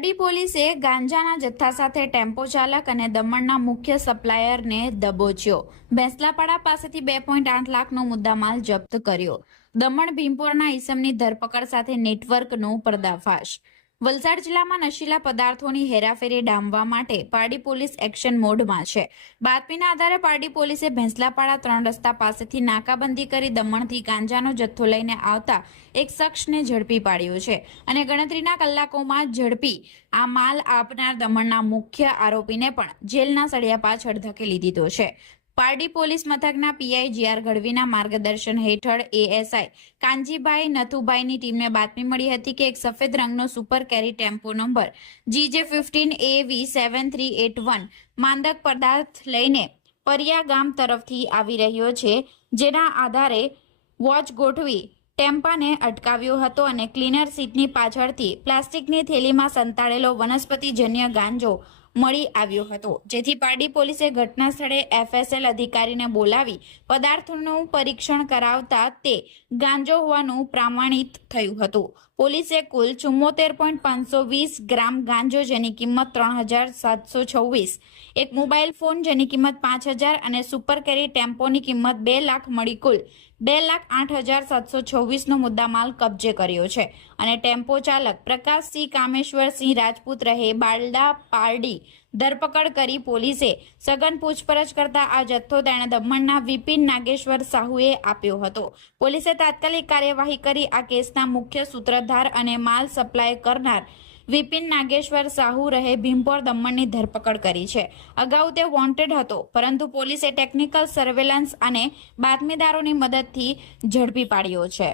પારડી પોલીસે ગાંજાના જથ્થા સાથે ટેમ્પો ચાલક અને દમણના મુખ્ય સપ્લાયરને દબોચ્યો। ભેંસલાપાડા પાસેથી 2.8 લાખનો મુદ્દામાલ જપ્ત કર્યો। દમણ ભીમપોરના ઈસમની ધરપકડ સાથે નેટવર્કનો પર્દાફાશ। વલસાડ જિલ્લામાં નશીલા પદાર્થોની હેરાફેરી ડામવા માટે પારડી પોલીસ એક્શન મોડમાં છે। બાતમીના આધારે પારડી પોલીસે ભેંસલાપાડા 3 રસ્તા પાસેથી નાકાબંધી કરી દમણથી ગાંજાનો જથ્થો લઈને આવતા એક શખ્સને ઝડપી પાડ્યો છે અને ગણતરીના કલાકોમાં ઝડપી આ માલ આપનાર દમણના મુખ્ય આરોપીને પણ જેલના સળિયા પાછળ ધકેલી દીધો છે। પારડી પોલીસ મથકના પીઆઈ જીઆર ગઢવીના માર્ગદર્શન હેઠળ એએસઆઈ કાંજીભાઈ નથુભાઈની ટીમને બાતમી મળી હતી કે એક સફેદ રંગનો સુપર કેરી ટેમ્પો નંબર GJ15AV7381 માંદક પદાર્થ લઈને પરિયા ગામ તરફથી આવી રહ્યો છે, જેના આધારે વોચ ગોઠવી ટેમ્પાને અટકાવ્યો હતો અને ક્લીનર સીટની પાછળથી પ્લાસ્ટિકની થેલીમાં સંતાડેલો વનસ્પતિજન્ય ગાંજો મળી આવ્યો હતો, જેથી પારડી પોલીસે ઘટના સ્થળે એફએસએલ અધિકારીને બોલાવી પદાર્થોનું પરીક્ષણ કરાવતા તે ગાંજો હોવાનું પ્રમાણિત થયું હતું। પોલીસે કુલ 74.520 ગ્રામ ગાંજો જેની કિંમત 3726, એક મોબાઈલ ફોન જેની કિંમત 5000 અને સુપર કેરી ટેમ્પોની કિંમત 2 લાખ મળી કુલ 2,08,726નો મુદ્દામાલ કબજે કર્યો છે અને ટેમ્પો ચાલક પ્રકાશસિંહ કામેશ્વરસિંહ રાજપૂત રહે બાલડા પારડી ધરપકડ કરી પોલીસે સઘન પૂછપરછ કરતા આ જથ્થો તેણે દમણના વિપિન નાગેશ્વર સાહુએ આપ્યો હતો। પોલીસે તાત્કાલિક કાર્યવાહી કરી આ કેસના મુખ્ય સૂત્રધાર અને માલ સપ્લાય કરનાર વિપિન નાગેશ્વર સાહુ રહે ભીમપોર દમણની ધરપકડ કરી છે। અગાઉ તે વોન્ટેડ હતો, પરંતુ પોલીસે ટેકનિકલ સર્વેલન્સ અને બાતમીદારોની મદદથી ઝડપી પાડ્યો છે।